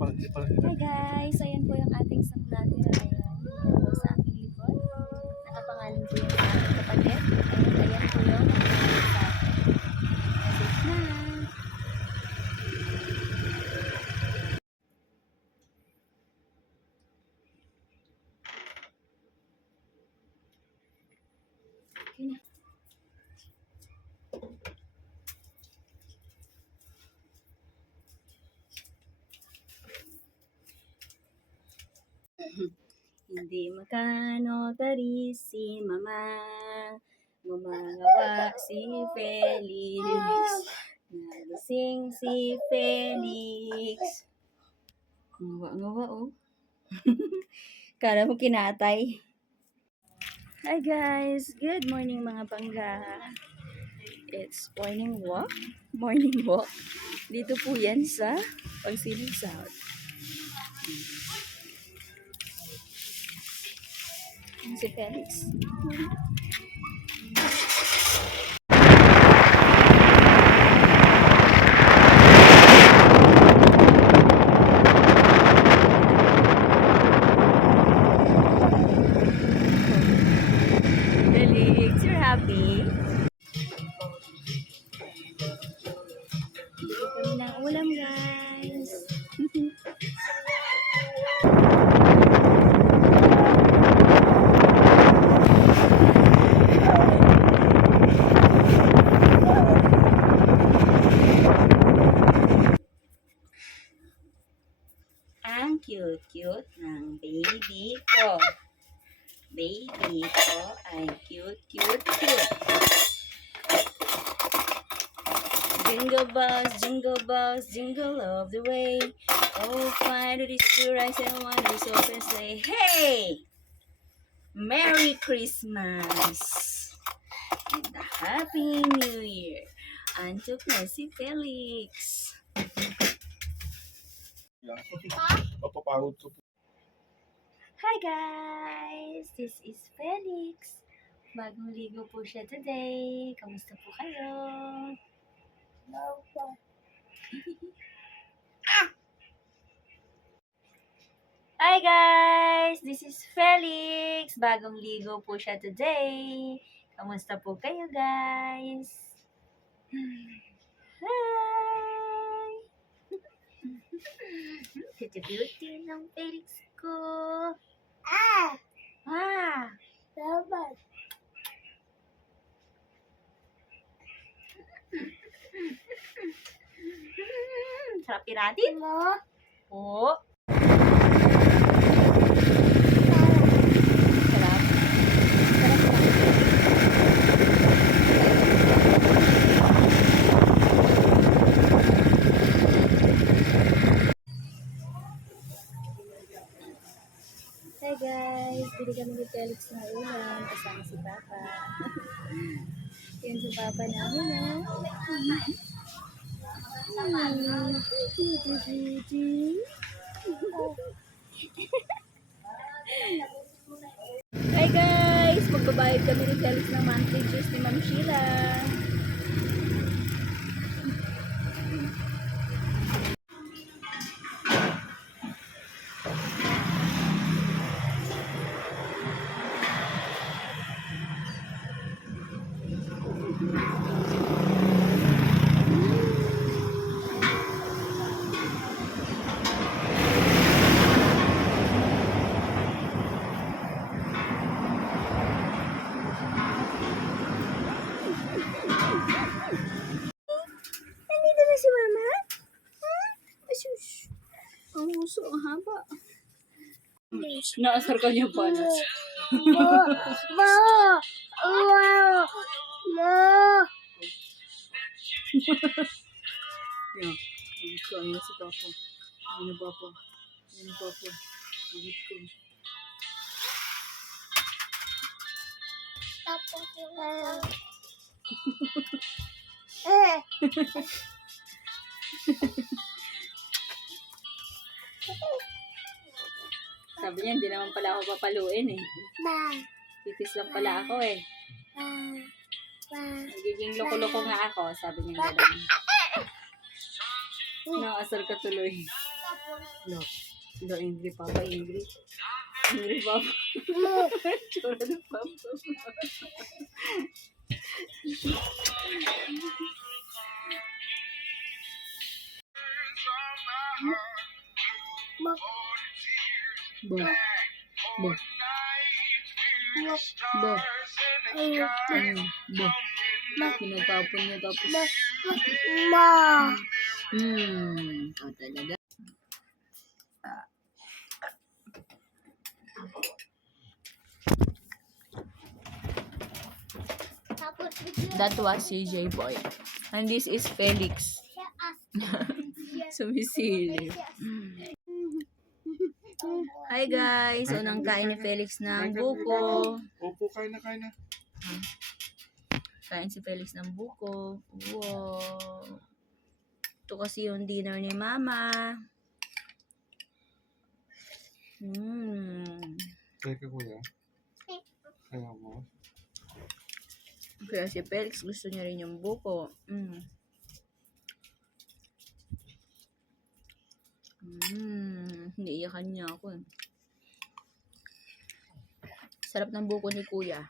Hi guys! So ayan po yung ating samlati raya. Ayan po sa aking likod. Nakapangalan po yung sa aking kapatid. Ayan po yung nakapangalan sa akin. Message na! Okay na. Hindi makano-tari si Mama, gumagawa si Felix, nagising si Felix. Ngawa oh. Kala mo kinatay. Hi guys! Good morning mga bangga. It's morning walk. Morning walk. Dito po yan sa Pagsilid South. Si Felix. Felix, you're happy? Dito kami ng ulam guys. Ang cute-cute ng baby ko. Baby ko ay cute. Jingle bells, jingle all the way. Oh, fine, it is to rise and one is open sleigh. Hey! Merry Christmas! And a Happy New Year! Antok na si Felix. Hi guys! This is Felix. Bagong ligo po siya today. Kamusta po kayo? Hi guys! This is Felix. Bagong ligo po siya today. Kamusta po kayo guys? Hi! Beauty ng Felix ko. Dapat. Sarap piratin mo. Oo. Sarap. Hi guys, bili kami ni Felix na ulam kasama si Papa. Yan si Papa namin na. Hi guys, magbabayad kami ni Felix ng monthly dues ni Ma'am Sheila. Nandito na si Mama? Ha? Asus. Ang uso, ang haba. Naasar ka niya pa. Yeah. Kaya si Papa. Ano Papa? Ano Papa? Agad ko. Sabi niya, hindi naman pala ako papaluin eh. Titis lang pala ako eh. Nagiging loko-loko nga ako, sabi niya gano'n. Naasar ka tuloy. No. No, Ingrid, Papa, Ingrid. Ingrid, Papa. Tsura ng Papa. Bo. Bo. Bo. Bo. Pinagtapon niya tapos. Oh, talaga. That was CJ Boy. And this is Felix. Sumisilip. Hi guys! Unang kain ni Felix ng buko. Opo, kain na, kain na. Kain si Felix ng buko. Wow! Ito kasi yung dinner ni Mama. Teka, kuya. Kaya mo. Kaya si Felix gusto niya rin yung buko. Iniiyakan niya ako eh. Sarap ng buko ni Kuya.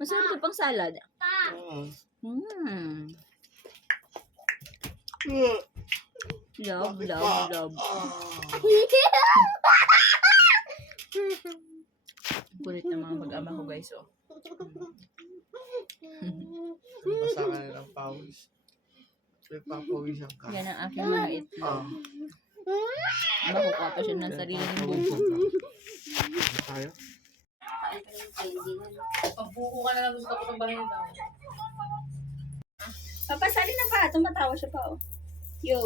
Masarap ito pang salad. Love, love, love. Kulit ng mga mag-ama ko guys oh. Basa ka na ng pawis. Papawisan ka. Yan ang aking mga itlog. Makukuha pa siya ng sariling buko. Tayo? Pagbuko ka na lang gusto ko ng bahay nito. Papasali na pa. Tumatawa siya pa oh. Yo,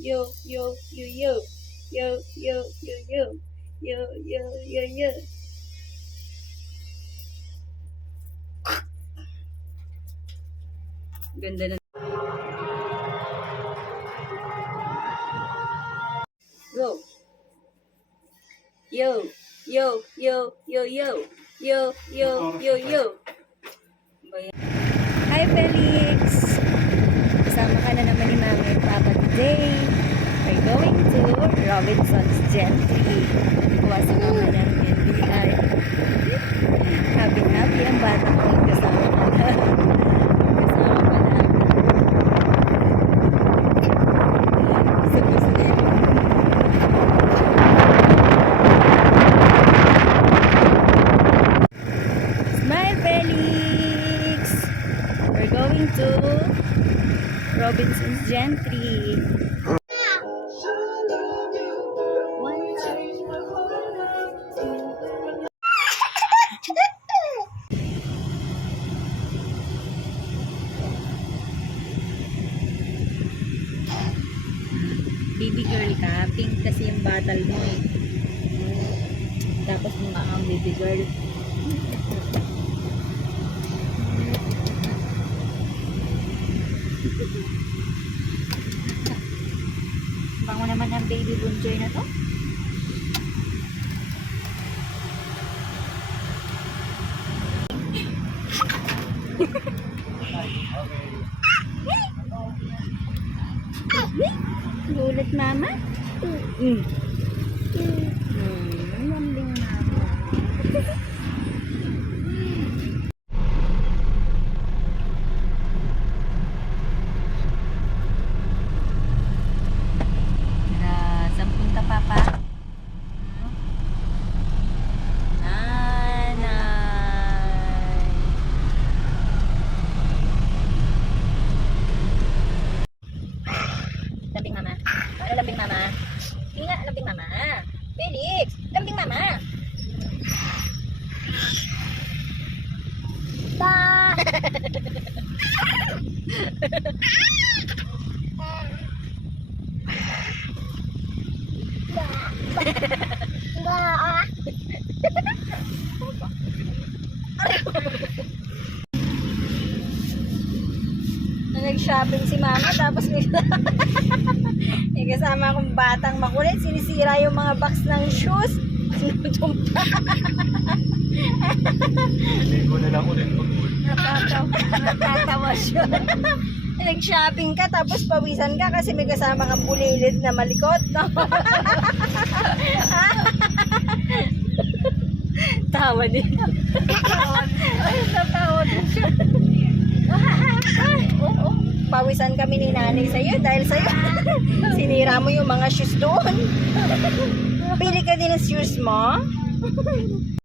yo, yo, yo, yo. Yo, yo, yo, yo. Yo, yo, yo, yo. Ganda na. Go. Yo, yo, yo, yo, yo. Yo, yo, yo, yo. Hi, Felix! Kasama ka na naman ni Mama at Papa today. We're going to Robinson's Gentry. Kuha sa mama ng NBI. Happy ang bata ko yung kasama ka na. Kasama ka na. Gusto din. Smile, Felix! We're going to Robinson's Gentry. Baby girl ka, pink kasi yung battle mo eh. Tapos mukha kang baby girl. Bango naman ng baby bunjoy na to. Gulat mama? Lambing mama. Saan punta papa? Nanay. Lambing mama. Ano lambing mama? Hindi nga, lambing mama. Felix, lambing mama. Ba! Nag-shopping si mama tapos may kasama akong batang makulit, sinisira yung mga box ng shoes, sinutumpa. Hindi ko na lang ulit mag-ulit. Natatawa siya. Nag-shopping ka tapos pawisan ka kasi may kasama kang bulilid na malikot, no? Natawa din. Ay, natawa din siya. Oo, pawisan kami ni nanay sa'yo dahil sa'yo. Sinira mo yung mga shoes doon. Pili ka din ng shoes mo.